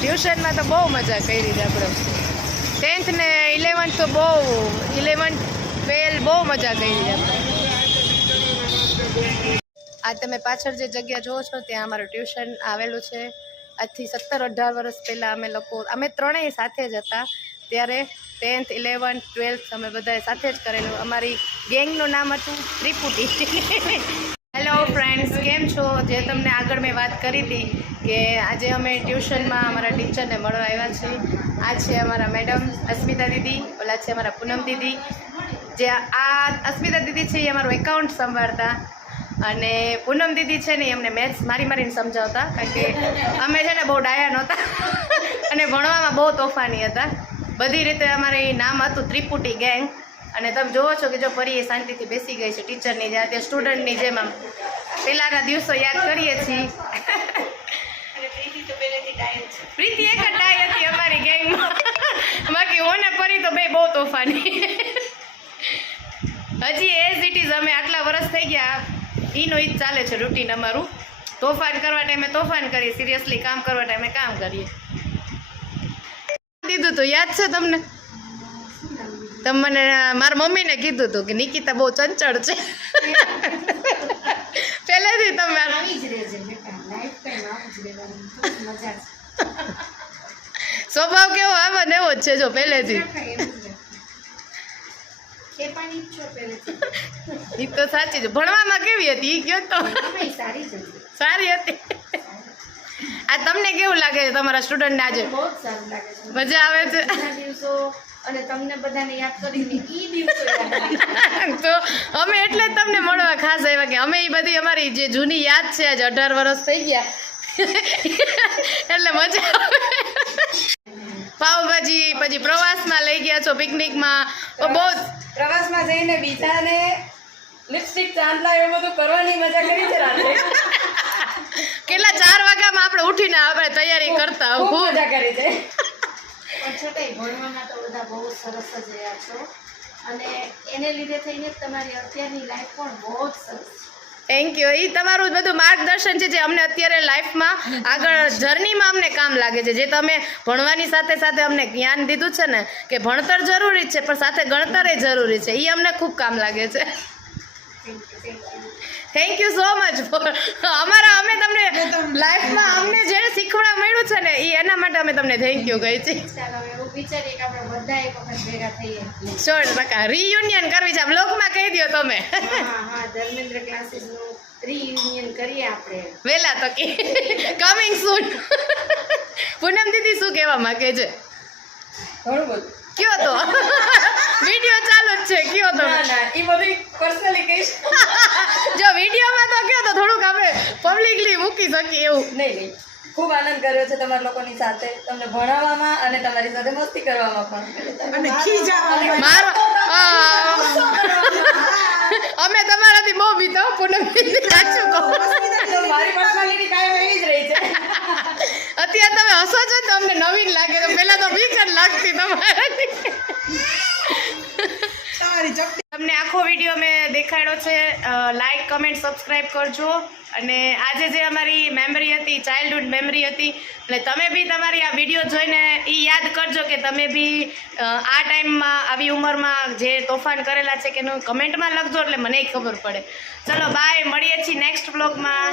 ટ્યુશનમાં તો બહુ મજા કરી છે આપણે. 10th ને 11th તો બહુ 11th 12 બહુ મજા કરી છે આપણે. આ તમે પાછળ જે જગ્યા જોવો છો ત્યાં અમારું ટ્યુશન આવેલું છે. આજથી 17-18 વર્ષ પહેલાં અમે ત્રણેય સાથે જ હતા. ત્યારે 10th 11th 12th અમે બધાએ સાથે જ કરેલું. અમારી ગેંગનું નામ હતું ત્રિપુટી. હેલો ફ્રેન્ડ્સ, કેમ છો? જે તમને આગળ મેં વાત કરી હતી કે આજે અમે ટ્યુશનમાં અમારા ટીચરને મળવા આવ્યા છીએ. આ છે અમારા મેડમ અસ્મિતા દીદી, ઓલા છે અમારા પૂનમ દીદી. જે આ અસ્મિતા દીદી છે એ અમારું એકાઉન્ટ સંભાળતા, અને પૂનમ દીદી છે ને અમને મેથ્સ મારીને સમજાવતા, કારણ કે અમે છે ને બહુ ડાયા નહોતા અને ભણવામાં બહુ તોફાની હતા. બધી રીતે અમારે નામ હતું ત્રિપુટી ગેંગ. અને તમે જોવો છો કે જો પરી એ શાંતિથી બેસી ગઈ છે ટીચરની જેમ, અત્યારે સ્ટુડન્ટની જેમ આમ પહેલાંના દિવસો યાદ કરીએ છીએ. પ્રીતિ એક જ ડાય હતી અમારી ગેંગમાં, બાકી હું ને પરી તો બે બહુ તોફાની. હજી એઝ ઇટ ઇઝ અમે આટલા વર્ષ થઈ ગયા એનું ઈ જ ચાલે છે રૂટીન અમારું. તોફાન કરવા ટાઈમે તોફાન કરીએ, સિરિયસલી કામ કરવા ટાઈમે કામ કરીએ. દીધું તો યાદ છે તમને? તમે મને મારા મમ્મીને કીધું હતું કે નિકિતા બહુ ચંચળ છે. પહેલેથી તમે સ્વભાવ કેવો આવો ને એવો જ છે જો પહેલેથી. એ તો સાચી છે. ભણવામાં કેવી હતી એ કયો તો? સારી હતી. આ તમને કેવું લાગે છે તમારા સ્ટુડન્ટને આજે? બહુ સારું લાગે છે. મજા આવે છે અને તમને બધાને યાદ કરીને ઈ દિવસો તો અમે એટલે જ તમને મળવા ખાસ આવ્યા કે અમે એ બધી અમારી જે જૂની યાદ છે, આજે 18 વર્ષ થઈ ગયા એટલે મજા આવે. પાવભાજી પછી પ્રવાસમાં લઈ ગયા છો, પિકનિકમાં બહુ પ્રવાસમાં જઈને બીજાને લિપસ્ટિક ચાંદલા એવું બધું કરવાની મજા કરી છે રાત્રે. કેટલા 4 વાગ્યામાં આપણે ઉઠીને આપણે તૈયારી કરતા ખૂબ મજા કરી છે. પણ છતાંય ભણવામાં તો બધા બહુ સરસ જ રહ્યા છો, અને એને લીધે થઈને તમારી અત્યારની લાઈફ પણ બહુ જ સરસ છે. Thank you. એ તમારું બધું માર્ગદર્શન છે જે અમને અત્યારે લાઈફમાં આગળ જર્નીમાં અમને કામ લાગે છે. જે તમે ભણવાની સાથે સાથે અમને જ્ઞાન દીધું છે ને કે ભણતર જરૂરી છે પણ સાથે ગણતર એ જરૂરી છે, એ અમને ખૂબ કામ લાગે છે. Thank you so much for અમે તમને લાઈફમાં અમને જે શીખવા મળ્યું છે ને એના માટે અમે તમને થેન્ક યુ કહી છીએ. ચાલો એવું વિચારીએ કે આપણે બધા એક વખત ભેગા થઈએ. 100% રિયુનિયન કરવી છે. બ્લોગમાં કહી દો તમે. હા, ધર્મેન્દ્ર ક્લાસીસનું રિયુનિયન કરીએ આપણે વેલા તકી. કમિંગ સૂન. પૂનમ દીદી શું કહેવા માંગે છે? ઘણું બધું કયો તો વિડીયો ચાલુ જ છે, કયો તો. એ બધું પર્સનલી કહીશ. જો વિડીયોમાં તો કયો તો થોડુંક આપણે પબ્લિકલી મૂકી શકીએ એવું. નહીં, ખૂબ આનંદ કર્યો છે તમારા લોકોની સાથે, તમને ભણાવવામાં અને તમારી સાથે મસ્તી કરવામાં પણ. મારો અમે તમારાથી બહુ બીતા પૂનમ દીદી, સાચું કહો. મારી પર્સનાલિટી કાયમ એવી જ રહી છે. અત્યારે તમે હસો છો તો અમને નવીન લાગે, તો પહેલા તો બીક જ લાગતી તમારાથી. તમને આખો વિડીયો મેં દેખાડ્યો છે. લાઈક, કમેન્ટ, સબસ્ક્રાઈબ કરજો. અને આજે જે અમારી મેમરી હતી, ચાઇલ્ડહુડ મેમરી હતી, એટલે તમે બી તમારી આ વિડીયો જોઈને એ યાદ કરજો કે તમે બી આ ટાઈમમાં આવી ઉંમરમાં જે તોફાન કરેલા છે કે એનું કમેન્ટમાં લખજો, એટલે મને ખબર પડે. ચલો બાય, મળીએ છીએ નેક્સ્ટ બ્લોગમાં.